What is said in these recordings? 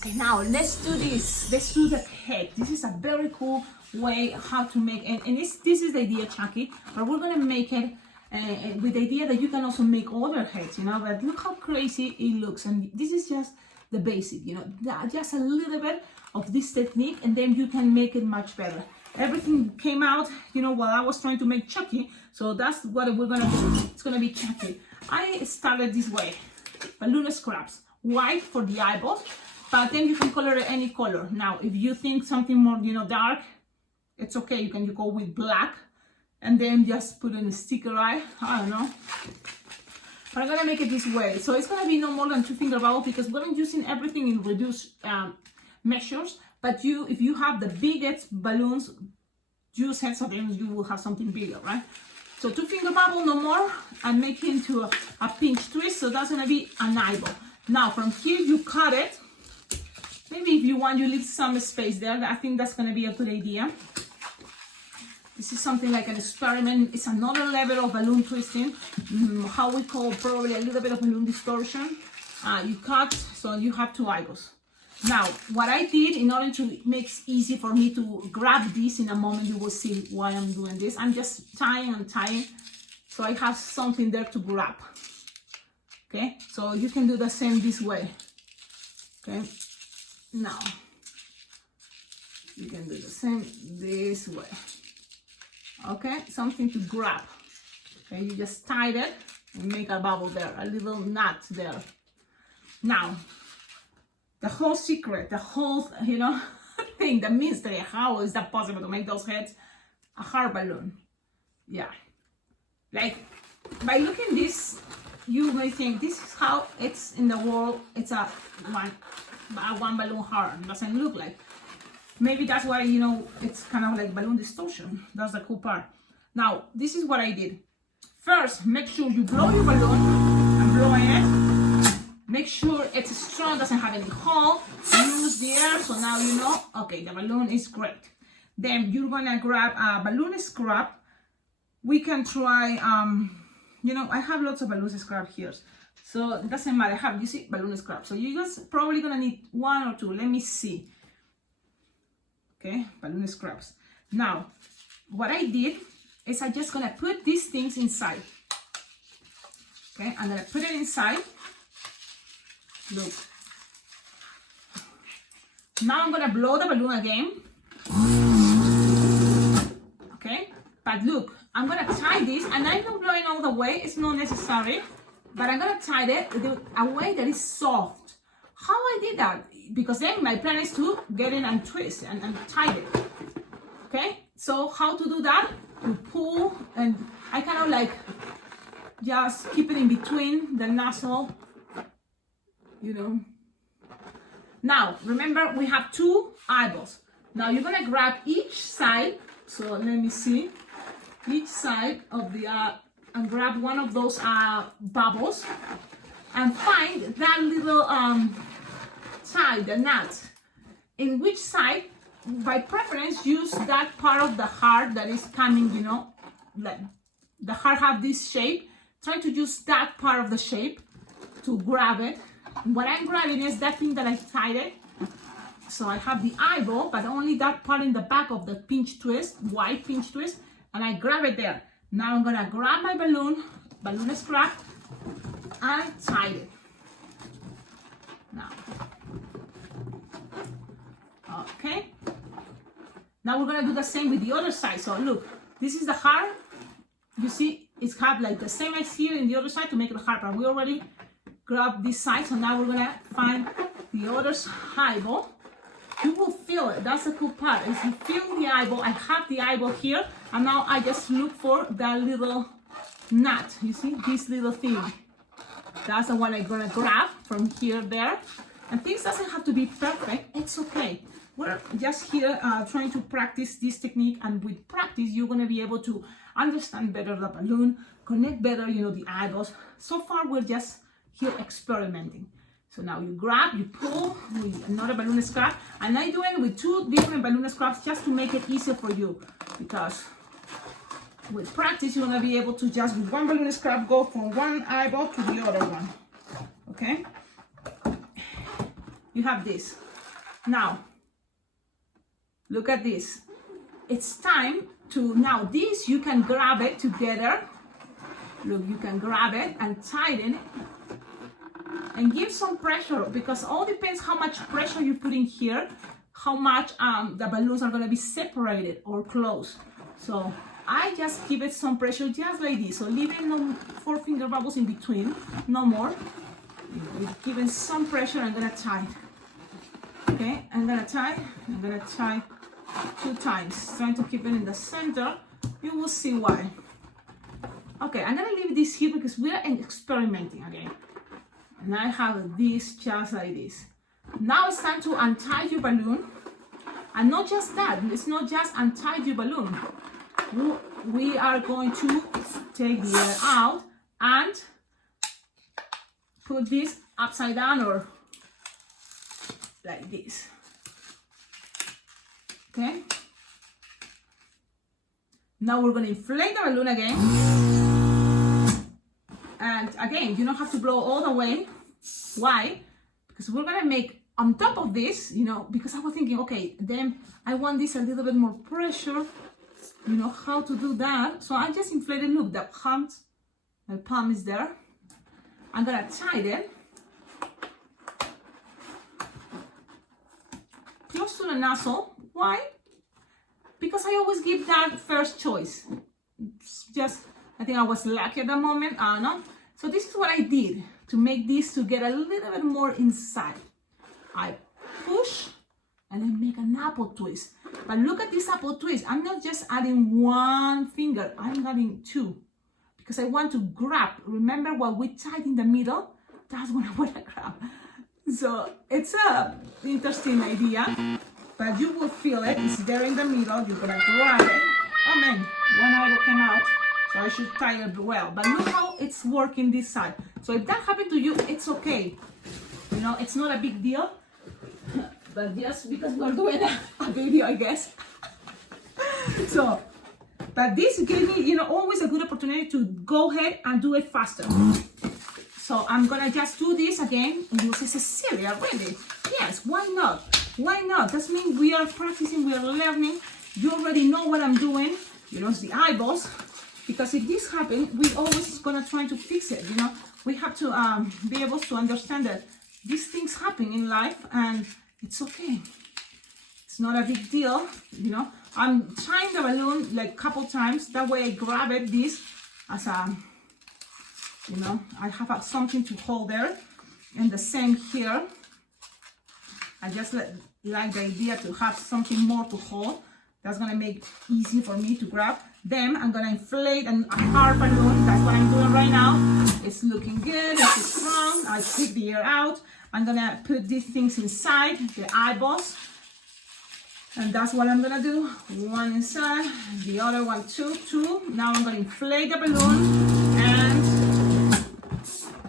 Okay, now let's do this. Let's do the head. This is a very cool way how to make, and this is the idea, Chucky, but we're gonna make it with the idea that you can also make other heads, you know, but look how crazy it looks. And this is just the basic, you know, just a little bit of this technique, and then you can make it much better. Everything came out, you know, while I was trying to make Chucky, so that's what we're gonna do. It's gonna be Chucky. I started this way, balloon scraps, white for the eyeballs, but then you can color it any color. Now, if you think something more, you know, dark, it's okay. You can go with black, and then just put in a sticker eye. I don't know. But I'm gonna make it this way. So it's gonna be no more than 2 finger bubble because we're using everything in reduced measures. But if you have the biggest balloons, use heads, so then you will have something bigger, right? So 2 finger bubble, no more, and make it into a pinch twist. So that's gonna be an eyeball. Now from here you cut it. Maybe if you want, you leave some space there. I think that's gonna be a good idea. This is something like an experiment. It's another level of balloon twisting, how we call probably a little bit of balloon distortion. You cut, so you have 2 eyeballs. Now, what I did in order to make it easy for me to grab this in a moment, you will see why I'm doing this. I'm just tying and tying, so I have something there to grab. Okay, so you can do the same this way. Okay, now you can do the same this way. Okay, something to grab. Okay, you just tie it and make a bubble there, a little knot there. Now, the whole secret, the whole, you know, thing, the mystery, how is that possible to make those heads a heart balloon? Yeah, like by looking this, you may think this is how it's in the world. It's a one balloon heart. It doesn't look like. Maybe that's why, you know, it's kind of like balloon distortion. That's the cool part. Now, this is what I did. First, make sure you blow your balloon. I'm blowing it. Make sure it's strong, doesn't have any hole. Use the air, so now you know, okay, the balloon is great. Then you're gonna grab a balloon scrap. We can try, you know, I have lots of balloon scrap here. So it doesn't matter, I have, you see, balloon scrap. So you just probably gonna need 1 or 2, let me see. Okay, balloon scraps. Now, what I did is I'm just gonna put these things inside. Okay, I'm gonna put it inside. Look. Now I'm gonna blow the balloon again. Okay, but look, I'm gonna tie this, and I'm not blowing all the way, it's not necessary, but I'm gonna tie it a way that is soft. How I did that? Because then my plan is to get in and twist and tie it. Okay, so how to do that? You pull, and I kind of like just keep it in between the nozzle, you know. Now remember, we have 2 eyeballs. Now you're gonna grab each side, so let me see, each side of the and grab one of those bubbles and find that little side, the nut. In which side, by preference, use that part of the heart that is coming, you know, like the heart have this shape. Try to use that part of the shape to grab it. What I'm grabbing is that thing that I tied it. So I have the eyeball, but only that part in the back of the pinch twist, white pinch twist, and I grab it there. Now I'm gonna grab my balloon scrap, and tie it. Now, okay. Now we're gonna do the same with the other side. So look, this is the heart. You see, it's have like the same as here in the other side to make it a heart, but we already grabbed this side. So now we're gonna find the other eyeball. You will feel it. That's the cool part. Is you feel the eyeball. I have the eyeball here, and now I just look for that little nut. You see, this little thing. That's the one I'm gonna grab from here there. And things doesn't have to be perfect. It's okay. We're just here trying to practice this technique, and with practice, you're gonna be able to understand better the balloon, connect better, you know, the eyeballs. So far, we're just here experimenting. So now you grab, you pull with another balloon scrap, and I'm doing it with 2 different balloon scraps just to make it easier for you, because with practice you're gonna be able to just with 1 balloon scrap go from one eyeball to the other one. Okay, you have this. Now, look at this. It's time to, now this, you can grab it together. Look, you can grab it and tighten it. And give some pressure, because all depends how much pressure you put in here, how much the balloons are going to be separated or closed. So I just give it some pressure, just like this. So leaving no 4 finger bubbles in between, no more. Giving some pressure. I'm going to tie. Okay, I'm going to tie. 2 times, trying to keep it in the center. You will see why. Okay, I'm going to leave this here because we're experimenting again. And I have this just like this. Now it's time to untie your balloon. And not just that, it's not just untie your balloon. We are going to take the air out and put this upside down or like this. Okay? Now we're going to inflate the balloon again. And again, you don't have to blow all the way. Why? Because we're gonna make on top of this, you know, because I was thinking, okay, then I want this a little bit more pressure, you know, how to do that. So I just inflated, look, the palm is there. I'm gonna tie it close to the nozzle. Why? Because I always give that first choice. Just, I think I was lucky at the moment, I don't know. So this is what I did to make this to get a little bit more inside. I push and then make an apple twist. But look at this apple twist. I'm not just adding 1 finger, I'm adding 2. Because I want to grab. Remember what we tied in the middle? That's what I want to grab. So it's a interesting idea, but you will feel it. It's there in the middle. You're gonna grab it. Oh man, 1 eyebrow came out. So I should tie it well. But look how it's working this side. So if that happened to you, it's okay. You know, it's not a big deal. But just because we're doing a video, I guess. So, but this gave me, you know, always a good opportunity to go ahead and do it faster. So I'm gonna just do this again. And you'll say, Cecilia, really? Yes, why not? Why not? That means we are practicing, we are learning. You already know what I'm doing. You know, it's the eyeballs. Because if this happens, we always gonna try to fix it, you know. We have to be able to understand that these things happen in life and it's okay. It's not a big deal, you know. I'm tying the balloon like a couple times. That way I grab it, this as a, you know, I have something to hold there. And the same here. I just like the idea to have something more to hold. That's gonna make it easy for me to grab. Then I'm gonna inflate a hard balloon. That's what I'm doing right now. It's looking good, it's strong. I take the air out. I'm gonna put these things inside, the eyeballs. And that's what I'm gonna do. 1 inside, the other one, 2. Now I'm gonna inflate the balloon and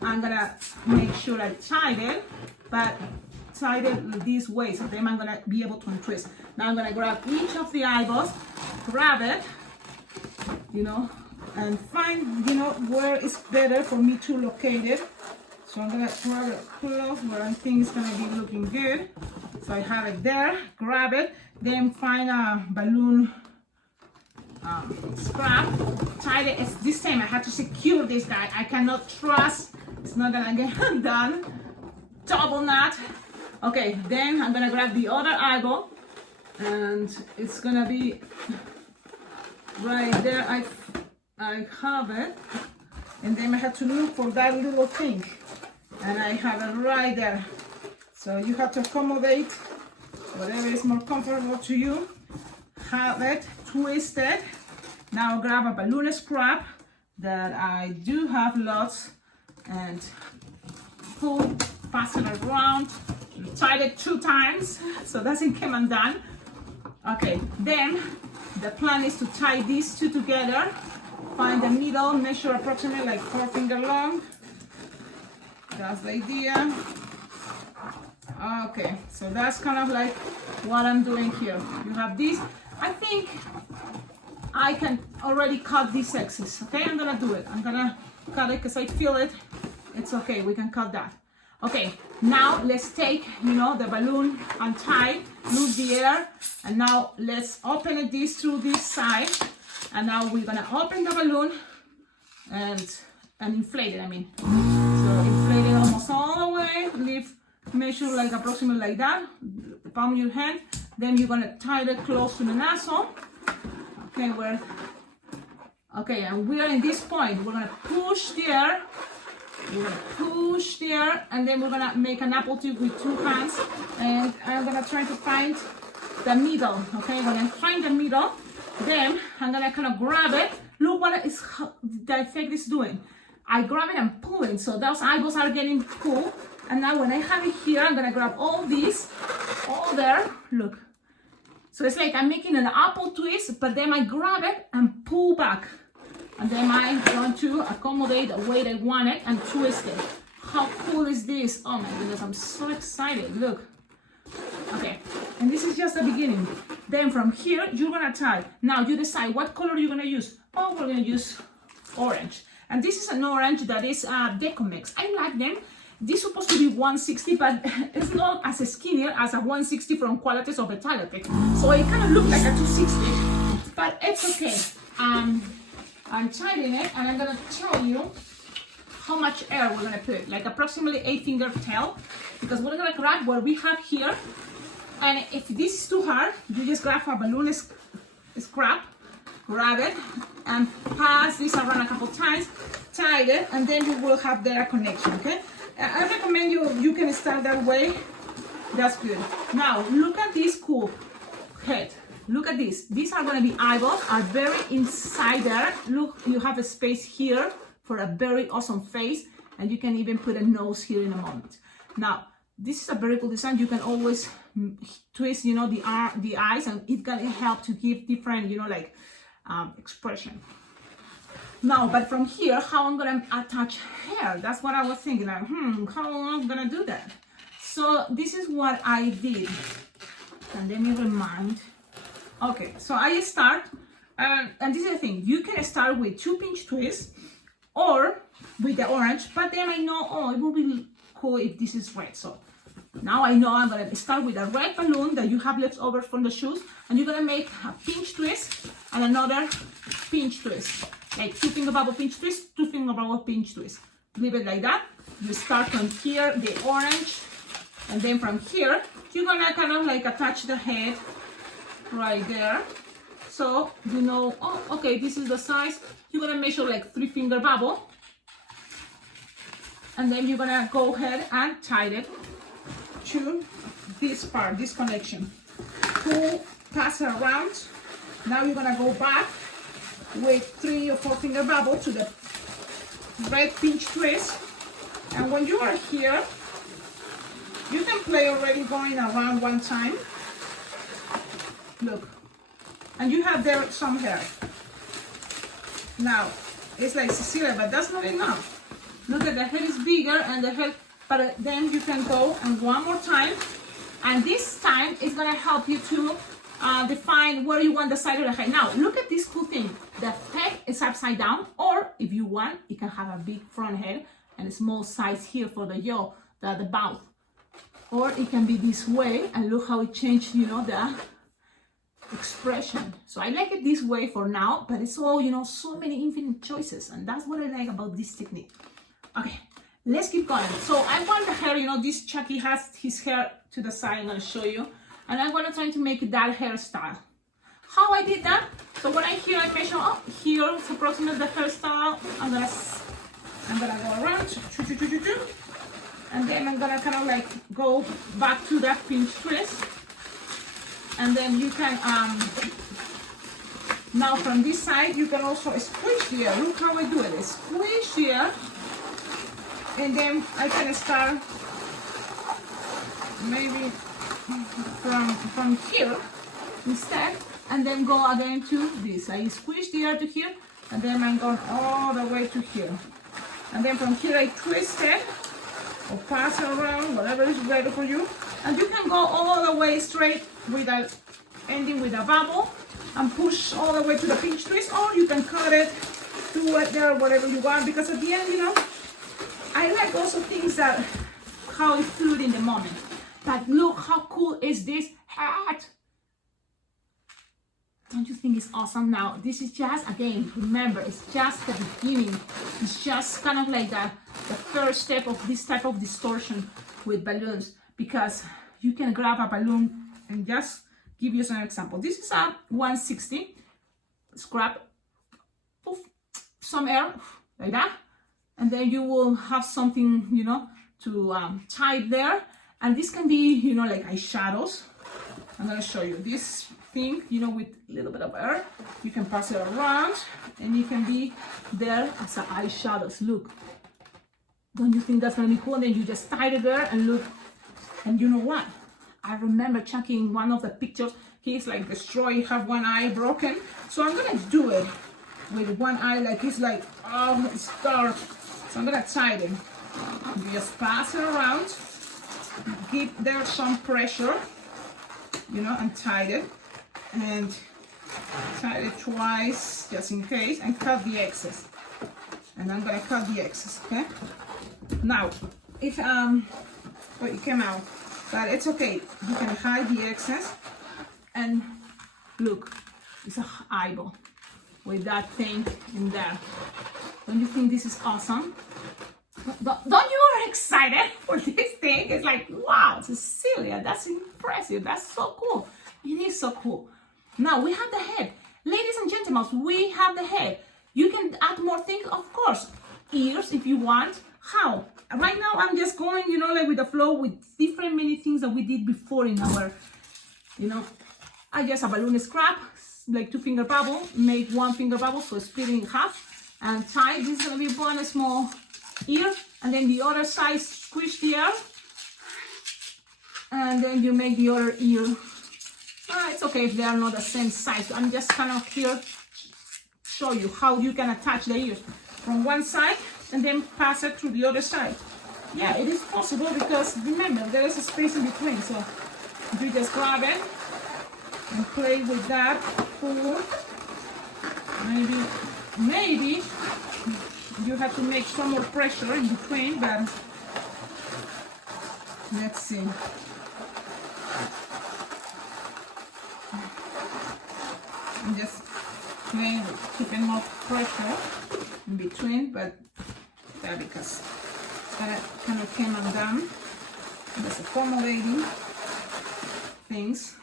I'm gonna make sure I tie it, but tie it this way, so then I'm gonna be able to untwist. Now I'm gonna grab each of the eyeballs, grab it, you know, and find, you know, where it's better for me to locate it. So I'm gonna grab it close where I think it's gonna be looking good. So I have it there, grab it, then find a balloon scrap, tie it. It's this time I have to secure this guy. I cannot trust, it's not gonna get undone. Double knot. Okay, then I'm gonna grab the other eyeball and it's gonna be right there. I have it, and then I have to look for that little thing, and I have it right there. So you have to accommodate whatever is more comfortable to you. Have it twisted. Now grab a balloon scrap that I do have lots and pull, pass it around. Tied it 2 times so it doesn't come undone. Okay, then the plan is to tie these 2 together, find the middle, measure approximately like 4 finger long. That's the idea. Okay, so that's kind of like what I'm doing here. You have this. I think I can already cut these X's. Okay, I'm gonna do it. I'm gonna cut it because I feel it. It's okay, we can cut that. Okay, now let's take, you know, the balloon untie, lose the air, and now let's open this through this side, and now we're gonna open the balloon and inflate it, I mean. So inflate it almost all the way, measure like approximately like that, the palm of your hand, then you're gonna tie it close to the nozzle. Okay, and we are in this point, we're gonna push the air, and then we're gonna make an apple tube with 2 hands, and I'm gonna try to find the middle. Okay, when I find the middle, then I'm gonna kind of grab it. Look what the effect is doing. I grab it and pull it, so those eyeballs are getting pulled. And now when I have it here, I'm gonna grab all this, all there, look. So it's like I'm making an apple twist, but then I grab it and pull back. And then I'm going to accommodate the way I want it and twist it. How cool is this? Oh my goodness, I'm so excited, look. Okay, and this is just the beginning. Then from here, you're gonna tie. Now you decide what color you're gonna use. Oh, we're gonna use orange. And this is an orange that is Decomix. I like them. This is supposed to be 160, but it's not as skinny as a 160 from Qualities of Vitality. So it kind of looks like a 260, but it's okay. I'm tying it, and I'm gonna tell you how much air we're gonna put, like approximately 8-finger tail, because we're gonna grab what we have here, and if this is too hard, you just grab a balloon scrap, grab it, and pass this around a couple times, tie it, and then you will have their connection, okay? I recommend you can start that way, that's good. Now, look at this cool head. Look at this. These are going to be eyeballs, are very inside there. Look, you have a space here for a very awesome face, and you can even put a nose here in a moment. Now, this is a very cool design. You can always twist, you know, the eyes, and it can help to give different, you know, like expression. Now, but from here, how I'm going to attach hair? That's what I was thinking. Like, how am I going to do that? So this is what I did. And let me remind. Okay, so I start, and this is the thing, you can start with 2 pinch twists or with the orange, but then I know, oh, it will be cool if this is red. So now I know I'm gonna start with a red balloon that you have left over from the shoes, and you're gonna make a pinch twist and another pinch twist, like 2-finger bubble pinch twist, 2-finger bubble pinch twist. Leave it like that. You start from here, the orange, and then from here, you're gonna kind of like attach the head right there, so you know, oh, okay, this is the size. You're gonna measure like 3-finger bubble, and then you're gonna go ahead and tie it to this part, this connection. Pull, pass it around. Now you're gonna go back with 3 or 4-finger bubble to the red pinch twist, and when you are here, you can play already going around one time. Look, and you have there some hair. Now, it's like Cecilia, but that's not enough. Look at the head is bigger, and the head, but then you can go and one more time, and this time it's gonna help you to define where you want the side of the head. Now, look at this cool thing. The head is upside down, or if you want, you can have a big front head and a small size here for the jaw, the mouth. Or it can be this way, and look how it changed, you know, the expression. So I like it this way for now, but it's all, you know, so many infinite choices, and that's what I like about this technique. Okay, let's keep going. So I want the hair, you know, this Chucky has his hair to the side. I'm going to show you, and I'm going to try to make that hairstyle. How I did that? So when I measure up here, it's approximately the hairstyle. I'm gonna go around, and then I'm gonna kind of like go back to that pinch twist. And then you can, now from this side, you can also squish here. Look how I do it. Squish here. And then I can start maybe from here instead. And then go again to this. I squish the air to here. And then I'm going all the way to here. And then from here I twist it. Or pass it around, whatever is ready for you. And you can go all the way straight with a ending with a bubble and push all the way to the pinch twist, or you can cut it, do it there, whatever you want, because at the end, you know, I like also things that how it flew in the moment. But look how cool is this hat. Don't you think it's awesome? Now, this is just, again, remember, it's just the beginning. It's just kind of like the first step of this type of distortion with balloons, because you can grab a balloon and just give you some example. This is a 160. Scrap, poof, some air, like that. And then you will have something, you know, to tie it there. And this can be, you know, like eyeshadows. I'm gonna show you this thing, you know, with a little bit of air. You can pass it around and it can be there as a eyeshadows. Look, don't you think that's gonna be cool? And then you just tie it there and look. And you know what? I remember Chucky in one of the pictures, he's like destroyed, have one eye broken. So I'm gonna do it with one eye, like it's like, oh, it's dark. So I'm gonna tie them. You just pass it around, give there some pressure, you know, and tie it. And tie it twice just in case, and cut the excess. And I'm gonna cut the excess, okay? Now, if oh, it came out, but it's okay. You can hide the excess. And look, it's an eyeball with that thing in there. Don't you think this is awesome? Don't you are excited for this thing? It's like, wow, Cecilia, that's impressive. That's so cool. It is so cool. Now we have the head. Ladies and gentlemen, we have the head. You can add more things, of course. Ears if you want. How? Right now I'm just going, you know, like with the flow with different many things that we did before in our, you know, I just a balloon scrap, like 2 finger bubble, make 1 finger bubble, so split it in half and tie. This is gonna be one small ear, and then the other side squish the air, and then you make the other ear. It's okay if they are not the same size. I'm just kind of here show you how you can attach the ears from one side and then pass it through the other side. Yeah, it is possible because remember there is a space in between, so you just grab it and play with that. Pull. Maybe you have to make some more pressure in between, but let's see. I'm just playing with keeping more pressure in between, but that because that kind of came undone. Just accommodating things.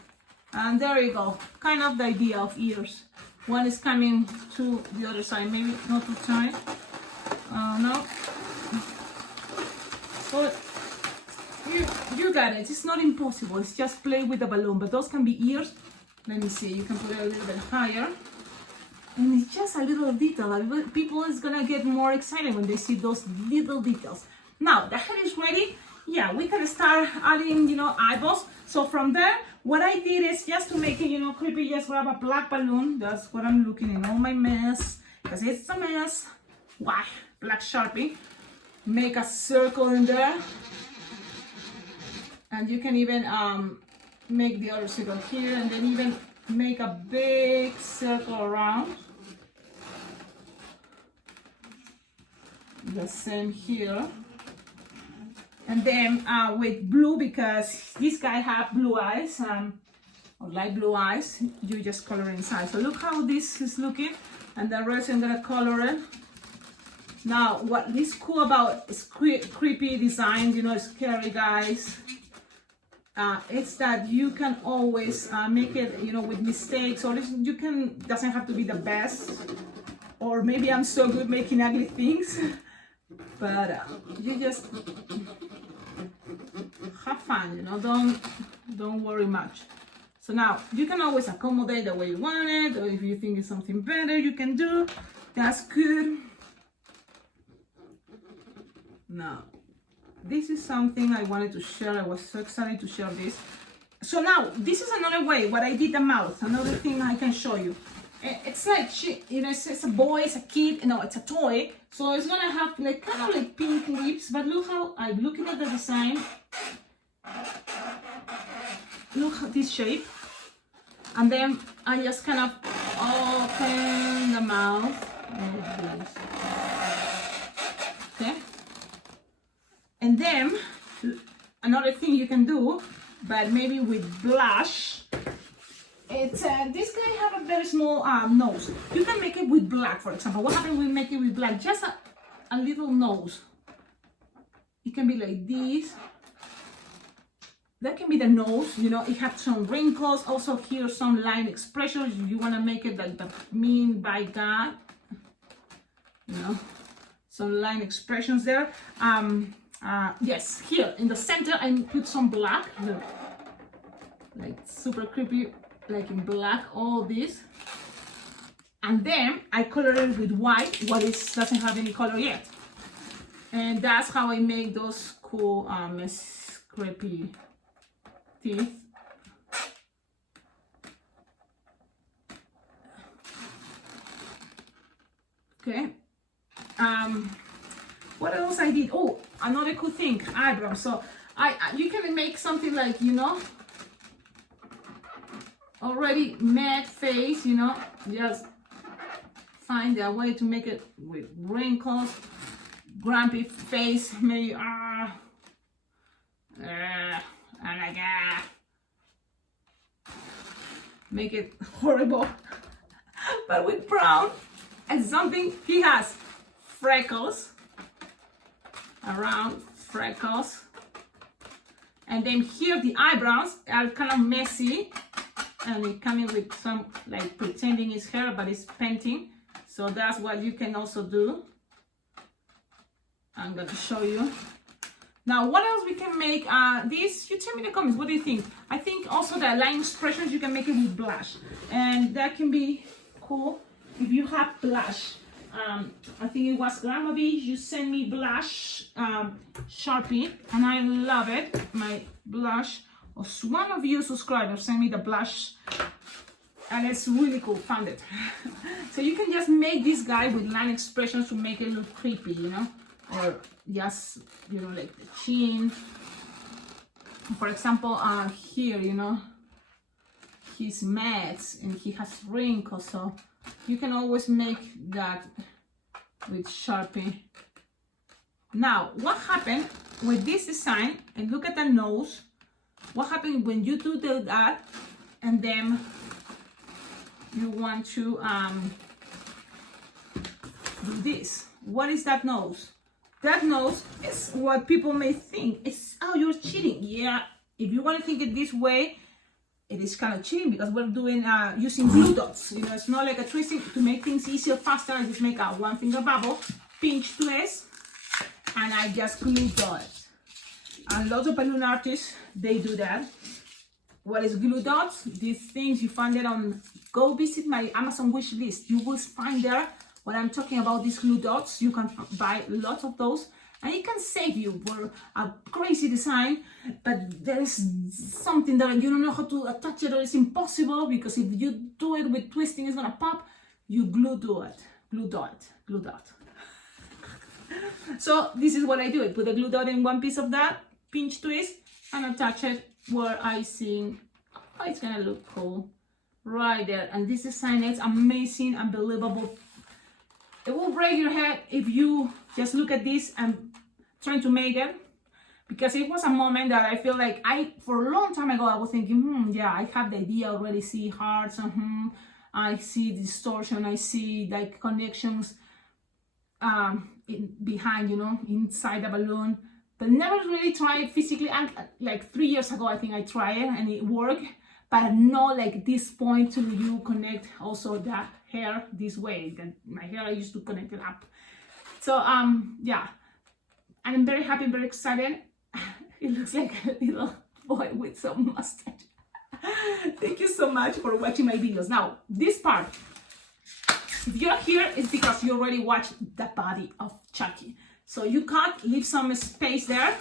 And there you go, kind of the idea of ears. One is coming to the other side, maybe not too tight. No. So you got it. It's not impossible. It's just play with the balloon, but those can be ears. Let me see. You can put it a little bit higher, and it's just a little detail. People is gonna get more excited when they see those little details. Now the head is ready. Yeah, we can start adding, you know, eyeballs. So from there, what I did is just to make it, you know, creepy, just grab a black balloon. That's what I'm looking in all my mess, because it's a mess. Why? Black Sharpie. Make a circle in there. And you can even make the other circle here, and then even make a big circle around. The same here. And then with blue, because this guy have blue eyes, or light blue eyes, you just color inside. So look how this is looking, and the rest I'm gonna color it. Now, what is cool about creepy design, you know, scary guys, it's that you can always make it, you know, with mistakes, or you can, doesn't have to be the best, or maybe I'm so good making ugly things, but you just have fun, you know, don't worry much. So now you can always accommodate the way you want it, or if you think it's something better you can do, that's good. Now this is something I wanted to share. I was so excited to share this. So now this is another way what I did the mouth, another thing I can show you. It's like, you know, it's a boy, it's a kid, no, it's a toy, so it's gonna have like kind of like pink lips, but look how I'm looking at the design. Look at this shape, and then I just kind of open the mouth. Okay, and then another thing you can do, but maybe with blush. It's this guy have a very small nose. You can make it with black, for example. What happens when we make it with black? Just a little nose. It can be like this. That can be the nose, you know. It has some wrinkles. Also here some line expressions. You want to make it like the mean by God, you know, some line expressions there. Yes, here in the center I put some black. Look, like super creepy, like in black, all this. And then I color it with white, what is doesn't have any color yet. And that's how I make those cool creepy teeth. Okay. What else I did? Oh, another cool thing, eyebrow. So you can make something like, you know, already made face, you know, just find a way to make it with wrinkles, grumpy face, maybe make it horrible, but with brown and something. He has freckles, around freckles, and then here the eyebrows are kind of messy, and it coming with some like pretending it's hair but it's painting. So that's what you can also do. I'm gonna show you. Now, what else we can make? This, you tell me in the comments, what do you think? I think also the line expressions, you can make it with blush. And that can be cool if you have blush. I think it was Grandma B, you sent me blush Sharpie, and I love it. My blush, one of you subscribers sent me the blush, and it's really cool, found it. So you can just make this guy with line expressions to make it look creepy, you know? Or just, you know, like the chin. For example, here, you know, he's mad and he has wrinkles, so you can always make that with Sharpie. Now, what happened with this design, and look at the nose, what happened when you do that and then you want to do this? What is that nose? That nose is what people may think. It's, oh, you're cheating. Yeah, if you want to think it this way, it is kind of cheating because we're doing using glue dots. You know, it's not like a twisting. To make things easier, faster, I just make a one finger bubble, pinch twist, and I just glue dot it. And lots of balloon artists, they do that. What is glue dots? These things you find it on, go visit my Amazon wish list. You will find there what I'm talking about, these glue dots. You can buy lots of those and it can save you for a crazy design, but there is something that you don't know how to attach it, or it's impossible because if you do it with twisting, it's gonna pop. You glue dot. So this is what I do. I put a glue dot in one piece of that, pinch twist, and attach it where I think, oh, it's gonna look cool right there. And this design is amazing, unbelievable. It will break your head if you just look at this and trying to make it, because it was a moment that I feel like for a long time ago, I was thinking, yeah, I have the idea already, see hearts, and I see distortion, I see like connections behind, you know, inside the balloon, but never really tried physically. And like 3 years ago, I think I tried it and it worked, but not like this point to you connect also the hair this way. Then my hair, I used to connect it up. So yeah, and I'm very happy, very excited. It looks like a little boy with some mustache. Thank you so much for watching my videos. Now, this part, if you're here, it's because you already watched the body of Chucky. So you cut, leave some space there,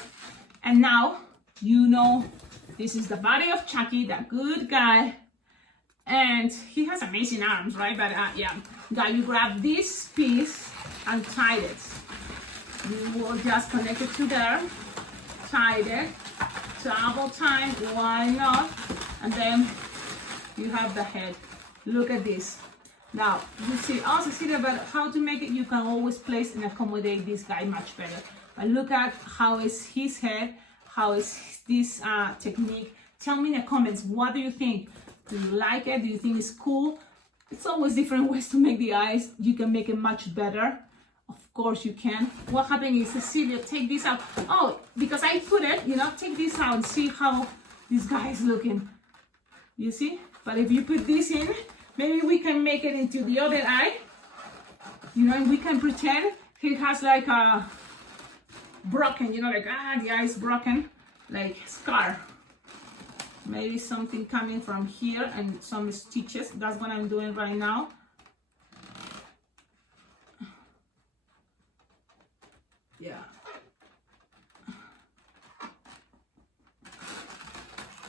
and now you know this is the body of Chucky, the good guy. And he has amazing arms, right? But yeah, now you grab this piece and tie it. You will just connect it to there, tie it, double time, why not? And then you have the head. Look at this. Now, you see, oh, Cecilia, but how to make it? You can always place and accommodate this guy much better. But look at how is his head, how is this technique. Tell me in the comments, what do you think? Do you like it? Do you think it's cool? It's always different ways to make the eyes. You can make it much better. Of course you can. What happened is, Cecilia, take this out. Oh, because I put it, you know, take this out and see how this guy is looking. You see? But if you put this in, maybe we can make it into the other eye. You know, and we can pretend he has like a broken, you know, like, the eye is broken, like scar. Maybe something coming from here and some stitches. That's what I'm doing right now. Yeah.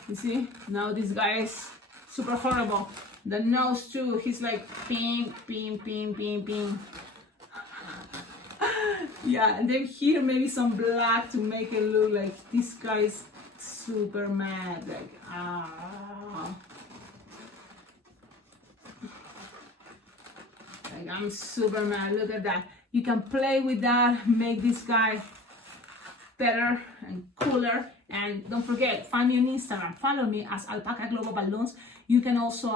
You see? Now this guy is super horrible. The nose too, he's like ping, ping, ping, ping, ping. Yeah, and then here maybe some black to make it look like this guy is super mad, like like I'm super mad. Look at that. You can play with that, make this guy better and cooler. And don't forget, find me on Instagram, follow me as Alpacaglobo Balloons. You can also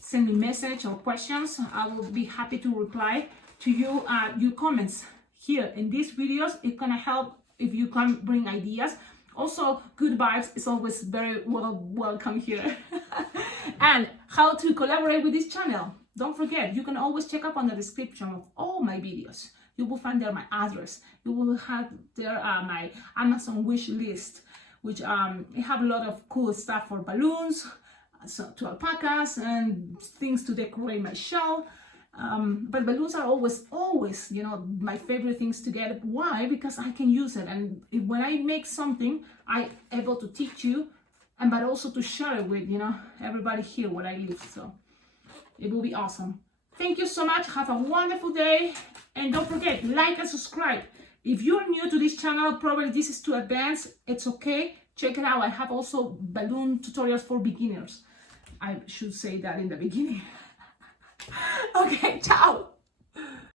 send me message or questions. I will be happy to reply to you. Your comments here in these videos, it's gonna help if you can bring ideas. Also, good vibes is always very welcome here. And how to collaborate with this channel. Don't forget, you can always check up on the description of all my videos. You will find there my address. You will have there my Amazon wish list, which it have a lot of cool stuff for balloons, so to alpacas and things to decorate my show. But balloons are always, you know, my favorite things to get. Why? Because I can use it, and when I make something, I able to teach you, and but also to share it with, you know, everybody here where I live. So it will be awesome. Thank you so much. Have a wonderful day, and don't forget, like and subscribe. If you're new to this channel, probably this is too advanced. It's okay. Check it out. I have also balloon tutorials for beginners. I should say that in the beginning. Okay, ciao.